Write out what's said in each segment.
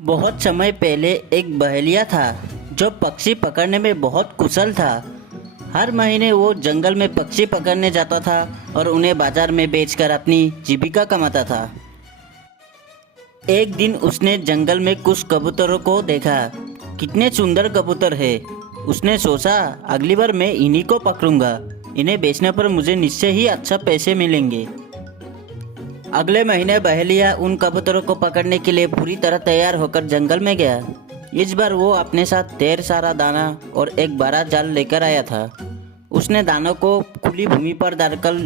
बहुत समय पहले एक बहेलिया था जो पक्षी पकड़ने में बहुत कुशल था। हर महीने वो जंगल में पक्षी पकड़ने जाता था और उन्हें बाजार में बेचकर अपनी जीविका कमाता था। एक दिन उसने जंगल में कुछ कबूतरों को देखा। कितने सुंदर कबूतर है। उसने सोचा अगली बार मैं इन्हीं को पकड़ूंगा। इन्हें बेचने पर मुझे निश्चय ही अच्छा पैसे मिलेंगे। अगले महीने बहेलिया उन कबूतरों को पकड़ने के लिए पूरी तरह तैयार होकर जंगल में गया। इस बार वो अपने साथ ढेर सारा दाना और एक बड़ा जाल लेकर आया था। उसने दानों को खुली भूमि पर डालकर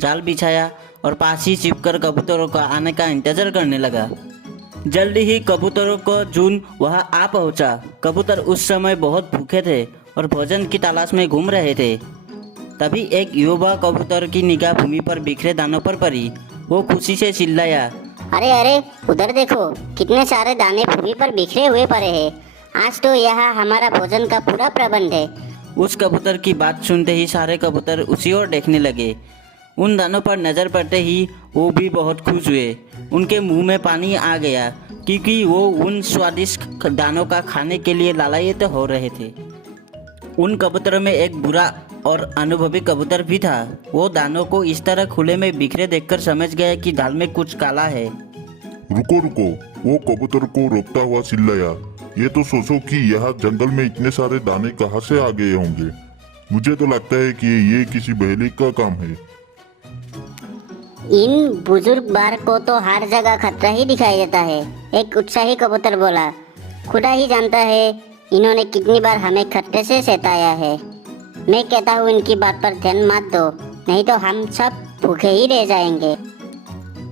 जाल बिछाया और पास ही छिपकर कबूतरों का आने का इंतजार करने लगा। जल्दी ही कबूतरों को झुंड वहां आ पहुंचा। कबूतर उस समय बहुत भूखे थे और भोजन की तलाश में घूम रहे थे। तभी एक युवा कबूतर की निगाह भूमि पर बिखरे दानों पर पड़ी। वो खुशी से चिल्लाया, अरे अरे, उधर देखो, कितने सारे दाने भूमि पर बिखरे हुए पड़े हैं। आज तो यहाँ हमारा भोजन का पूरा प्रबंध है। उस कबूतर की बात सुनते ही सारे कबूतर उसी ओर देखने लगे। उन दानों पर नजर पड़ते ही वो भी बहुत खुश हुए। उनके मुंह में पानी आ गया क्योंकि वो उन स्वादिष्ट दानों का खाने के लिए लालायित हो रहे थे। उन कबूतरों में एक बुरा और अनुभवी कबूतर भी था। वो दानों को इस तरह खुले में बिखरे देखकर समझ गया कि दाल में कुछ काला है। रुको रुको, वो कबूतर को रोकता हुआ चिल्लाया, ये तो सोचो कि यहाँ जंगल में इतने सारे दाने कहाँ से आ गए होंगे। मुझे तो लगता है कि ये किसी बहेली का काम है। इन बुजुर्ग बार को तो हर जगह खतरा ही दिखाई देता है। एक उत्साही कबूतर बोला, खुदा ही जानता है इन्होंने कितनी बार हमें खतरे से सताया है। मैं कहता हूँ इनकी बात पर ध्यान मत दो, नहीं तो हम सब भूखे ही रह जाएंगे।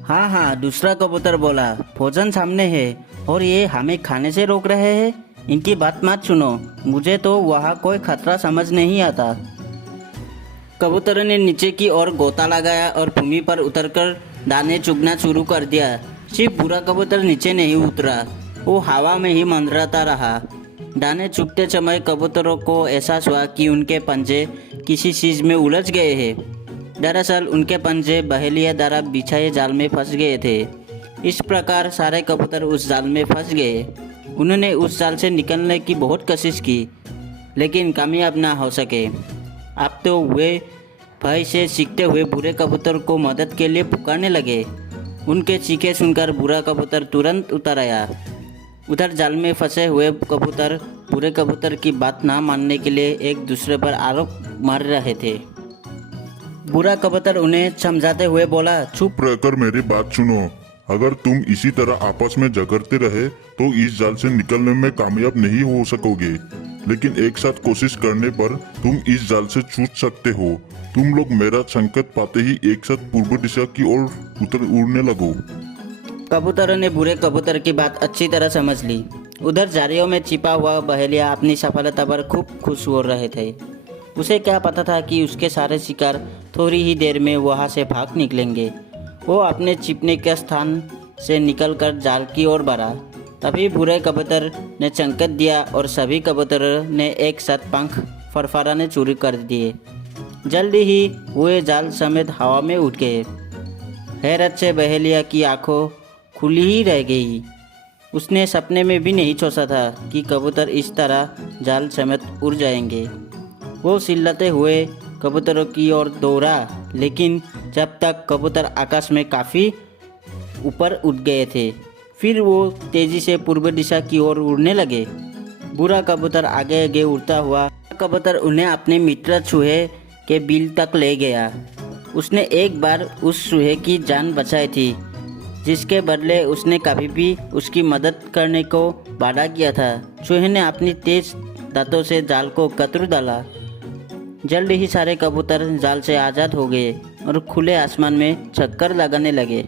हाँ हाँ, दूसरा कबूतर बोला, भोजन सामने है और ये हमें खाने से रोक रहे हैं। इनकी बात मत सुनो, मुझे तो वहाँ कोई खतरा समझ नहीं आता। कबूतरों ने नीचे की ओर गोता लगाया और भूमि पर उतरकर दाने चुगना शुरू कर दिया। सिर्फ बुरा कबूतर नीचे नहीं उतरा, वो हवा में ही मंडराता रहा। दाने चुगते समय कबूतरों को एहसास हुआ कि उनके पंजे किसी चीज में उलझ गए हैं। दरअसल उनके पंजे बहेलिया द्वारा बिछाए जाल में फंस गए थे। इस प्रकार सारे कबूतर उस जाल में फंस गए। उन्होंने उस जाल से निकलने की बहुत कोशिश की, लेकिन कामयाब ना हो सके। अब तो वे भय से सीखते हुए बुरे कबूतर को मदद के लिए पुकारने लगे। उनके चीखे सुनकर बुरा कबूतर तुरंत उतर आया। उधर जाल में फंसे हुए कबूतर बुरे कबूतर की बात ना मानने के लिए एक दूसरे पर आरोप मार रहे थे। बुरा कबूतर उन्हें समझाते हुए बोला, चुप रहकर मेरी बात सुनो। अगर तुम इसी तरह आपस में झगड़ते रहे तो इस जाल से निकलने में कामयाब नहीं हो सकोगे, लेकिन एक साथ कोशिश करने पर तुम इस जाल से छूट सकते हो। तुम लोग मेरा संकेत पाते ही एक साथ पूर्व दिशा की ओर उड़ने लगो। कबूतरों ने बुरे कबूतर की बात अच्छी तरह समझ ली। उधर झाड़ियों में छिपा हुआ बहेलिया अपनी सफलता पर खूब खुश हो रहे थे। उसे क्या पता था कि उसके सारे शिकार थोड़ी ही देर में वहां से भाग निकलेंगे। वो अपने छिपने के स्थान से निकलकर जाल की ओर बढ़ा। तभी बुरे कबूतर ने संकेत दिया और सभी कबूतरों ने एक साथ पंख फरफराने शुरू कर दिए। जल्दी ही वे जाल समेत हवा में उठ गए। हैरत से बहेलिया की आंखों खुली ही रह गई। उसने सपने में भी नहीं सोचा था कि कबूतर इस तरह जाल समेत उड़ जाएंगे। वो चिल्लाते हुए कबूतरों की ओर दौड़ा, लेकिन जब तक कबूतर आकाश में काफ़ी ऊपर उड़ गए थे, फिर वो तेज़ी से पूर्व दिशा की ओर उड़ने लगे। बुरा कबूतर आगे आगे उड़ता हुआ कबूतर उन्हें अपने मित्र चूहे के बिल तक ले गया। उसने एक बार उस चूहे की जान बचाई थी, जिसके बदले उसने कभी भी उसकी मदद करने को वादा किया था। चूहे ने अपनी तेज दांतों से जाल को कतरू डाला। जल्द ही सारे कबूतर जाल से आज़ाद हो गए और खुले आसमान में चक्कर लगाने लगे।